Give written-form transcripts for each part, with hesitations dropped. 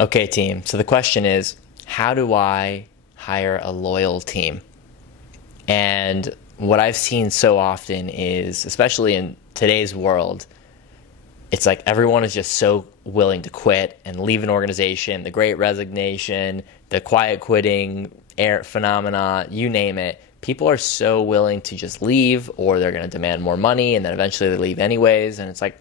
Okay, team. So the question is, how do I hire a loyal team? And what I've seen so often is, especially in today's world, it's like everyone is just so willing to quit and leave an organization, the great resignation, the quiet quitting air phenomena, you name it. People are so willing to just leave, or they're going to demand more money and then eventually they leave anyways. And it's like,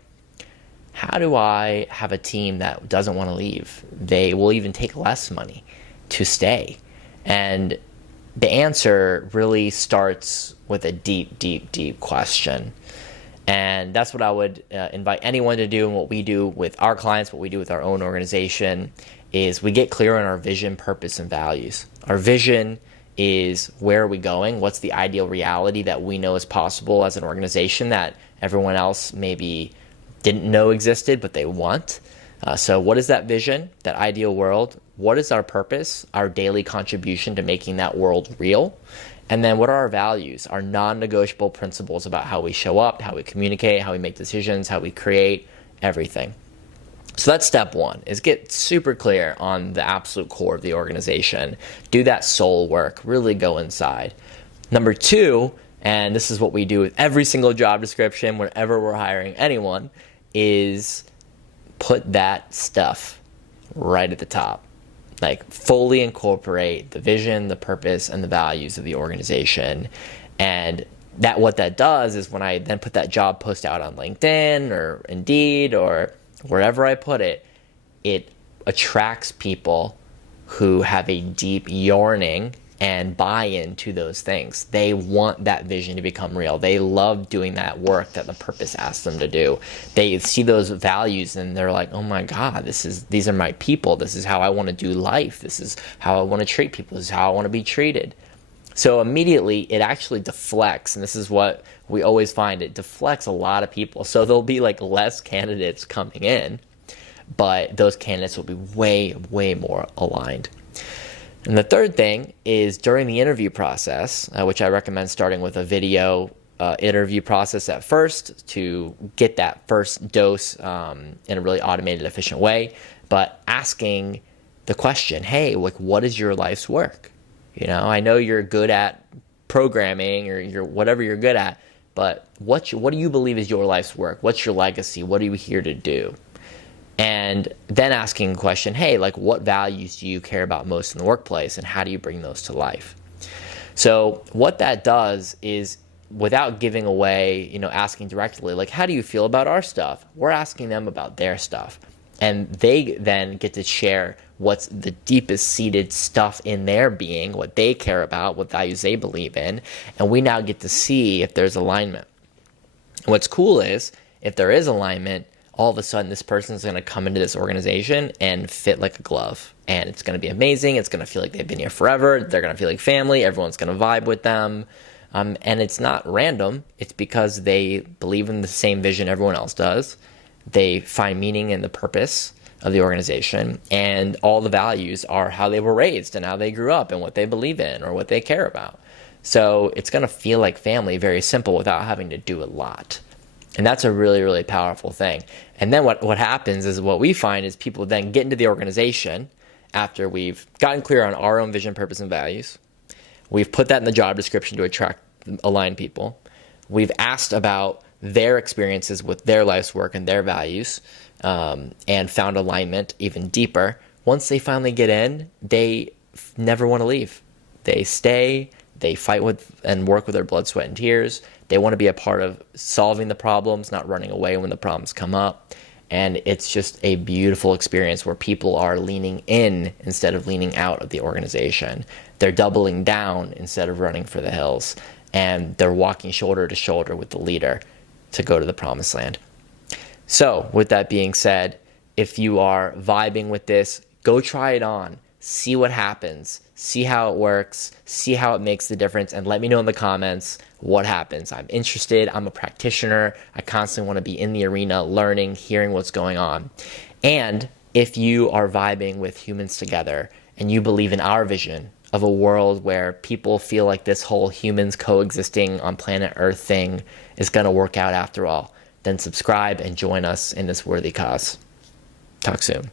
how do I have a team that doesn't want to leave? They will even take less money to stay. And the answer really starts with a deep, deep, deep question. And that's what I would invite anyone to do, and what we do with our clients, what we do with our own organization, is we get clear on our vision, purpose, and values. Our vision is, where are we going? What's the ideal reality that we know is possible as an organization that everyone else maybe didn't know existed, but they want? So what is that vision, that ideal world? What is our purpose, our daily contribution to making that world real? And then what are our values, our non-negotiable principles about how we show up, how we communicate, how we make decisions, how we create, everything. So that's step one, is get super clear on the absolute core of the organization. Do that soul work, really go inside. Number two, and this is what we do with every single job description whenever we're hiring anyone, is put that stuff right at the top. Like, fully incorporate the vision, the purpose, and the values of the organization. And that, what that does is, when I then put that job post out on LinkedIn or Indeed or wherever I put it, it attracts people who have a deep yearning and buy-in to those things. They want that vision to become real. They love doing that work that the purpose asks them to do. They see those values and they're like, oh my God, these are my people. This is how I want to do life. This is how I want to treat people. This is how I want to be treated. So immediately it actually deflects, and this is what we always find, it deflects a lot of people. So there'll be like less candidates coming in, but those candidates will be way, way more aligned. And the third thing is, during the interview process, which I recommend starting with a video interview process at first to get that first dose in a really automated, efficient way, but asking the question, hey, like, what is your life's work? You know, I know you're good at programming or you're whatever you're good at, but what do you believe is your life's work? What's your legacy? What are you here to do? And then asking the question, hey, like, what values do you care about most in the workplace, and how do you bring those to life? So what that does is, without giving away, asking directly, like, how do you feel about our stuff? We're asking them about their stuff. And they then get to share what's the deepest seated stuff in their being, what they care about, what values they believe in. And we now get to see if there's alignment. What's cool is, if there is alignment, all of a sudden this person is going to come into this organization and fit like a glove. And it's going to be amazing. It's going to feel like they've been here forever. They're going to feel like family. Everyone's going to vibe with them. And it's not random. It's because they believe in the same vision everyone else does. They find meaning in the purpose of the organization. And all the values are how they were raised and how they grew up and what they believe in or what they care about. So it's going to feel like family, very simple, without having to do a lot. And that's a really, really powerful thing. And then what happens is, what we find is, people then get into the organization after we've gotten clear on our own vision, purpose, and values. We've put that in the job description to attract aligned people. We've asked about their experiences with their life's work and their values, and found alignment even deeper. Once they finally get in, they never want to leave. They stay. They fight with and work with their blood, sweat, and tears. They want to be a part of solving the problems, not running away when the problems come up. And it's just a beautiful experience where people are leaning in instead of leaning out of the organization. They're doubling down instead of running for the hills. And they're walking shoulder to shoulder with the leader to go to the promised land. So with that being said, if you are vibing with this, go try it on. See what happens, see how it works, see how it makes the difference, and let me know in the comments what happens. I'm interested. I'm a practitioner. I constantly want to be in the arena, learning, hearing what's going on. And if you are vibing with Humans Together and you believe in our vision of a world where people feel like this whole humans coexisting on planet Earth thing is going to work out after all, then subscribe and join us in this worthy cause. Talk soon.